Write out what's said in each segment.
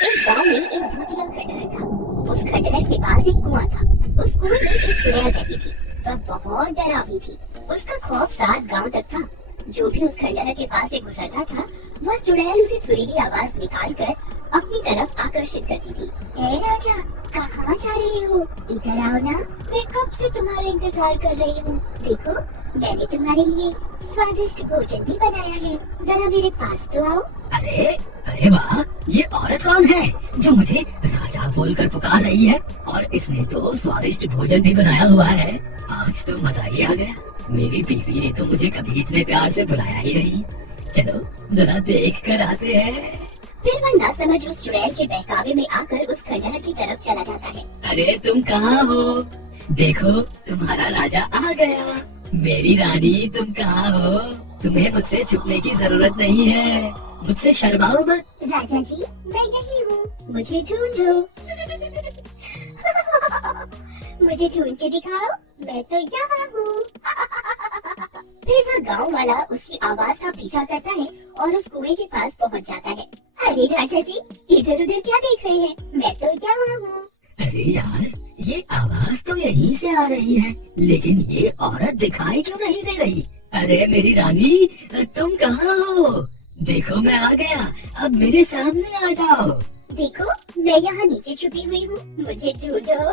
एक गांव में एक भूतिया खंडहर था। उस खंडहर के पास एक कुआं था। उस कुएं में एक चुड़ैल रहती थी। वह बहुत डरावनी थी। उसका खौफ सात गांव तक था। जो भी उस खंडहर के पास से गुजरता था, वह चुड़ैल उसे सुरीली आवाज निकालकर अपनी तरफ आकर्षित करती थी। ए राजा, कहाँ जा रहे हो? इधर आओ ना, मैं कब से तुम्हारा इंतजार कर रही हूँ। देखो, मैंने तुम्हारे लिए स्वादिष्ट भोजन भी बनाया है। जरा मेरे पास तो आओ। अरे अरे वाह, ये औरत कौन है जो मुझे राजा बोलकर पुकार रही है? और इसने तो स्वादिष्ट भोजन भी बनाया हुआ है। आज तो मजा ही आ गया। मेरी बीवी ने तो मुझे कभी इतने प्यार से बुलाया ही नहीं। चलो जरा देख कर आते हैं। फिर वह नासमझ उस चुड़ैल के बहकावे में आकर उस खंडहर की तरफ चला जाता है। अरे तुम कहाँ हो? देखो तुम्हारा राजा आ गया। मेरी रानी तुम कहाँ हो? तुम्हें मुझसे छुपने की जरूरत नहीं है। मुझसे शर्माओ मत। राजा जी, मैं यही हूँ, मुझे ढूंढो। मुझे ढूंढ के दिखाओ, मैं तो यहाँ हूँ। फिर वह गांव वाला उसकी आवाज का पीछा करता है और उस कुएं के पास पहुँच जाता है। अरे राजा जी, इधर उधर क्या देख रहे हैं? मैं तो यहाँ हूँ। अरे यार, ये आवाज तो यहीं से आ रही है, लेकिन ये औरत दिखाई क्यों नहीं दे रही? अरे मेरी रानी, तुम कहाँ हो? देखो मैं आ गया, अब मेरे सामने आ जाओ। देखो, मैं यहाँ नीचे छुपी हुई हूँ, मुझे ढूंढो।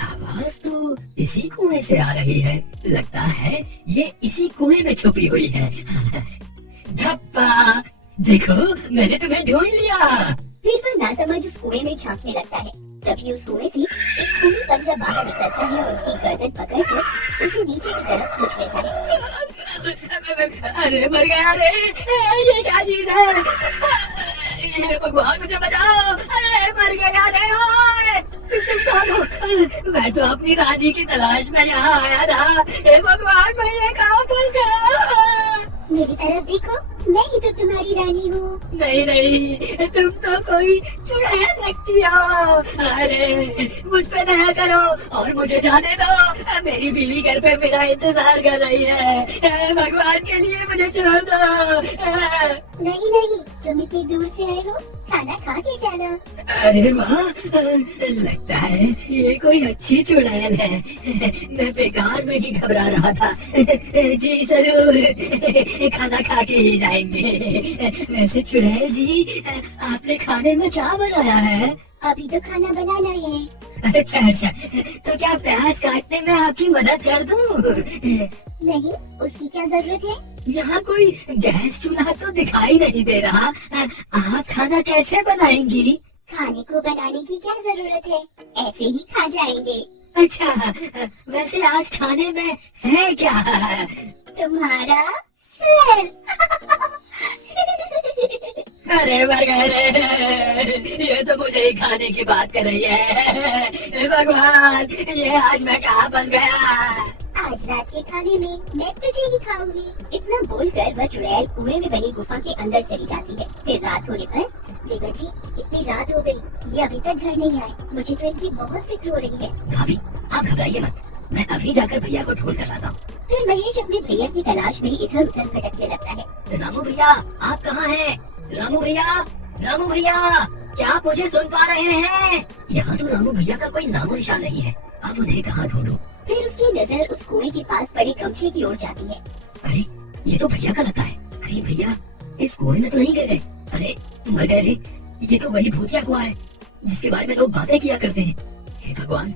आवाज तो इसी कुएं से आ रही है। लगता है ये इसी कुएं में छुपी हुई है। धप्पा, देखो मैंने तुम्हें ढूंढ लिया। फिर वह नासमझ उस कुएं में झांकने लगता है। तभी उस कुएं से एक खूनी पंजा बाहर निकलता है और उसकी गर्दन पकड़कर उसे नीचे की तरफ खींच लेता है। अरे मर गया रे, ये क्या चीज है? ये भगवान मुझे बचाओ, अरे मर गया रे। ओए, तुम कौन हो? मैं तो अपनी रानी की तलाश में यहाँ आया था। हे भगवान, मैं ये कहाँ फंस गया? मेरी तरफ देखो, मैं ही तो तुम्हारी रानी हूँ। नहीं नहीं, तुम तो कोई चुड़ैल लगती हो। अरे मुझ पे दया करो और मुझे जाने दो। मेरी बीवी घर पे मेरा इंतजार कर रही है। भगवान के लिए मुझे छोड़ दो। नहीं नहीं, तुम इतनी दूर से आए हो, खाना खा के जाना। अरे वाह, लगता है ये कोई अच्छी चुड़ैल है। मैं बेकार में ही घबरा रहा था। जी जरूर, खाना खा के ही जाएंगे। वैसे चुड़ैल जी, आपने खाने में क्या बनाया है? अभी तो खाना बनाना है। अच्छा अच्छा, तो क्या प्याज काटने में आपकी मदद कर दूं? नहीं, उसकी क्या जरूरत है? यहाँ कोई गैस चूल्हा तो दिखाई नहीं दे रहा। आप खाना कैसे बनाएंगी? खाने को बनाने की क्या जरूरत है, ऐसे ही खा जाएंगे। अच्छा, वैसे आज खाने में है क्या? तुम्हारा सर। अरे मर गए रे, ये तो मुझे ही खाने की बात कर रही है। हे भगवान, ये आज मैं कहाँ फंस गया? आज रात के खाने में मैं तुझे ही खाऊंगी। इतना बोलकर वह चुड़ैल कुएं में बनी गुफा के अंदर चली जाती है। फिर रात होने पर, देवर जी इतनी रात हो गई, ये अभी तक घर नहीं आए। मुझे तो इनकी बहुत फिक्र हो रही है। भाभी आप घबराइए मत, मैं अभी जाकर भैया को ढूंढ कर लाता हूँ। फिर महेश अपने भैया की तलाश में इधर उधर भटकने लगता है। रामू भैया, आप कहाँ हैं? रामू भैया, रामू भैया, क्या आप मुझे सुन पा रहे हैं? यहाँ तो रामू भैया का कोई नामो निशान नहीं है। अब उन्हें कहाँ ढूंढूं? फिर उसकी नजर उस कुएं के पास पड़े गमछे की ओर जाती है। अरे ये तो भैया का लगता है। कहीं भैया इस कुएं में तो नहीं गिर गए? अरे मर गए रे, ये तो वही भूतिया कुआं है जिसके बारे में लोग बातें किया करते हैं। हे भगवान,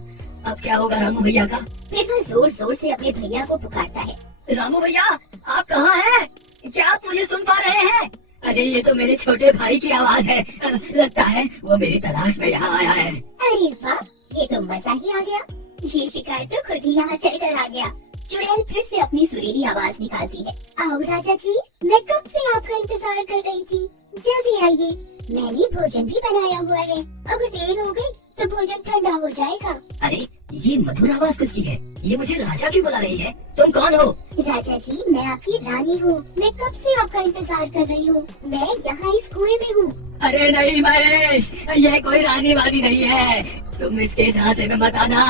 अब क्या होगा रामू भैया का? फिर वह जोर जोर से अपने भैया को पुकारता है। रामू भैया, आप कहाँ हैं? क्या आप मुझे सुन पा रहे हैं? अरे ये तो मेरे छोटे भाई की आवाज है। लगता है वो मेरी तलाश में यहाँ आया है। अरे वाह, ये तो मजा ही आ गया। ये शिकार तो खुद ही यहाँ चल कर आ गया। चुड़ैल फिर से अपनी सुरीली आवाज निकालती है। आओ राजा जी, मैं कब से आपका इंतजार कर रही थी। जल्दी आइए, मैंने भोजन भी बनाया हुआ है। अगर देर हो गई तो भोजन ठंडा हो जाएगा। अरे ये मधुर आवाज किसकी है? ये मुझे राजा क्यों बुला रही है? तुम कौन हो? राजा जी, मैं आपकी रानी हूँ। मैं कब से आपका इंतजार कर रही हूँ। मैं यहाँ इस कुएं में हूँ। अरे नहीं महेश, ये कोई रानी वानी नहीं है। तुम इसके झांसे में मत आना।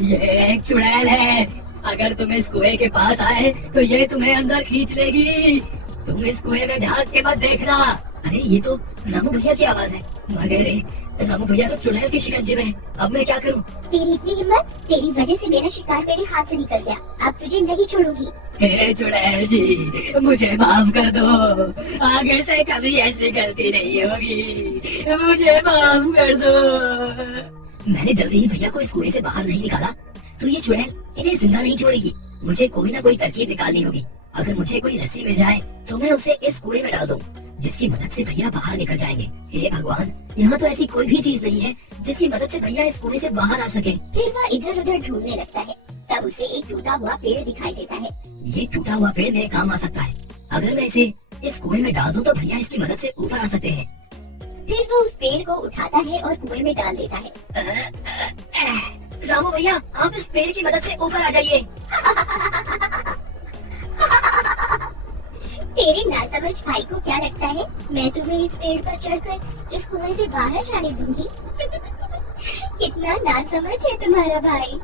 ये एक चुड़ैल है। अगर तुम इस कुएं के पास आए तो ये तुम्हें अंदर खींच लेगी। तुम इस कुएं में झांक के मत देखना, अरे ये तो रामू भैया की आवाज है। मगर रामू भैया तो चुड़ैल के शिकंजे में। अब मैं क्या करूं? तेरी इतनी हिम्मत, तेरी वजह से मेरा शिकार मेरे हाथ से निकल गया। अब तुझे नहीं छोड़ूंगी। हे चुड़ैल जी, मुझे माफ कर दो। आगे से कभी ऐसी गलती नहीं होगी। मुझे माफ कर दो। मैंने जल्दी ही भैया को इस कुएं से बाहर नहीं निकाला तो ये चुड़ैल इन्हें जिंदा नहीं छोड़ेगी। मुझे कोई ना कोई तरकीब निकालनी होगी। अगर मुझे कोई रस्सी मिल जाए तो मैं उसे इस कुएं में डाल दूं, जिसकी मदद से भैया बाहर निकल जाएंगे। हे भगवान, यहाँ तो ऐसी कोई भी चीज नहीं है जिसकी मदद से भैया इस कुएं से बाहर आ सके। फिर वह इधर उधर ढूंढने लगता है। तब उसे एक टूटा हुआ पेड़ दिखाई देता है। ये टूटा हुआ पेड़ मेरे काम आ सकता है। अगर मैं इसे इस कुएं में डाल दूं तो भैया इसकी मदद से ऊपर आ सकते हैं। फिर वो उस पेड़ को उठाता है और कुएं में डाल देता है। रामू भैया, आप इस पेड़ की मदद से ऊपर आ जाइए। तेरे नासमझ भाई को क्या लगता है मैं तुम्हें इस पेड़ पर चढ़कर इस कुएं से बाहर जाने दूंगी? कितना नासमझ है तुम्हारा भाई।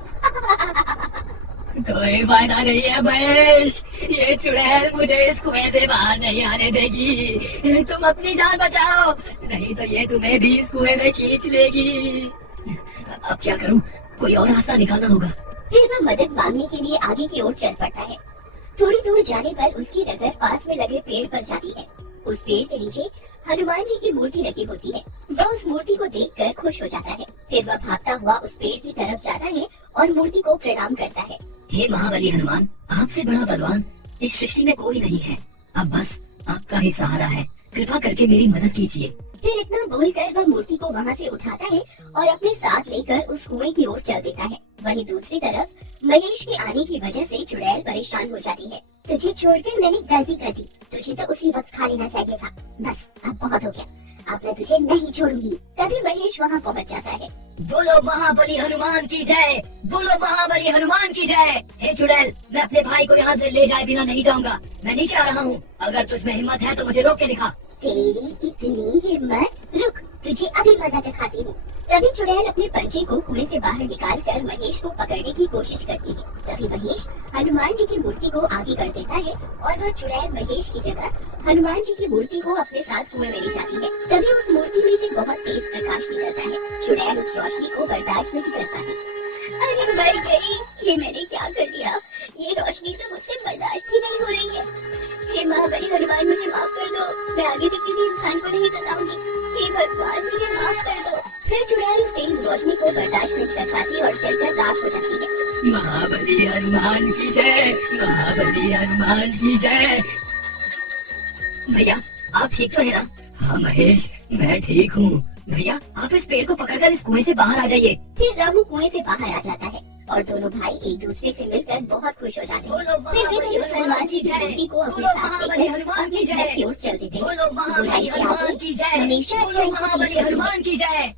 कोई फायदा नहीं है महेश, ये चुड़ैल मुझे इस कुएं से बाहर नहीं आने देगी। तुम अपनी जान बचाओ, नहीं तो ये तुम्हें भी इस कुएं में खींच लेगी। अब क्या करूं? कोई और रास्ता निकालना होगा। फिर वह मदद मांगने के लिए आगे की ओर चल पड़ता है। थोड़ी दूर जाने पर उसकी नजर पास में लगे पेड़ पर जाती है। उस पेड़ के नीचे हनुमान जी की मूर्ति रखी होती है। वह उस मूर्ति को देखकर खुश हो जाता है। फिर वह भागता हुआ उस पेड़ की तरफ जाता है और मूर्ति को प्रणाम करता है। हे महाबली हनुमान, आपसे बड़ा बलवान इस सृष्टि में कोई नहीं है। अब बस आपका ही सहारा है। कृपा करके मेरी मदद कीजिए। फिर इतना बोलकर वह मूर्ति को वहाँ से उठाता है और अपने साथ लेकर उस कुएं की ओर चल देता है। वहीं दूसरी तरफ महेश के आने की वजह से चुड़ैल परेशान हो जाती है। तुझे छोड़कर मैंने गलती कर दी, तुझे तो उसी वक्त खा लेना चाहिए था। बस अब बहुत हो गया, अब मैं तुझे नहीं छोड़ूंगी। तभी महेश वहाँ पहुँच जाता है। बोलो महाबली हनुमान की जय, बोलो महाबली हनुमान की जय। हे चुड़ैल, मैं अपने भाई को यहाँ से ले जाए बिना नहीं जाऊंगा। मैं नीचे आ रहा हूँ। अगर तुझमें हिम्मत है तो मुझे रोक के दिखा। तेरी इतनी हिम्मत, रुक तुझे अभी मजा चखाती हूँ। तभी चुड़ैल अपने पंजे को कुएं से बाहर निकालकर महेश को पकड़ने की कोशिश करती है। तभी महेश हनुमान जी की मूर्ति को आगे कर देता है और वह चुड़ैल महेश की जगह हनुमान जी की मूर्ति को अपने साथ कुएं में ले जाती है। तभी उस मूर्ति में से बहुत तेज प्रकाश निकलता है। चुड़ैल उस रोशनी को बर्दाश्त नहीं करता है। अरे मर गई, ये मैंने क्या कर दिया? ये रोशनी तो मुझसे बर्दाश्त ही नहीं हो रही है। हे महाबली हनुमान, मुझे माफ कर दो। मैं आगे से किसी इंसान को नहीं सताऊंगी। हे भगवान, मुझे माफ कर दो। फिर चुड़ैल उस तेज रोशनी को बर्दाश्त नहीं कर पाती और जलकर राख हो जाती है। महाबली हनुमान की जय, महाबली हनुमान की जय। भैया, आप ठीक तो है ना? हाँ महेश, मैं ठीक हूँ। भैया, आप इस पेड़ को पकड़कर इस कुएं से बाहर आ जाइए। फिर रामू कुएं से बाहर आ जाता है और दोनों भाई एक दूसरे से मिलकर बहुत खुश हो जाते हैं। फिर वे दोनों हनुमान जी की मूर्ति को अपने साथ लेकर अपने घर की ओर चल देते हैं। बुराई के आगे हमेशा अच्छाई की जीत होती है। हनुमान की जय।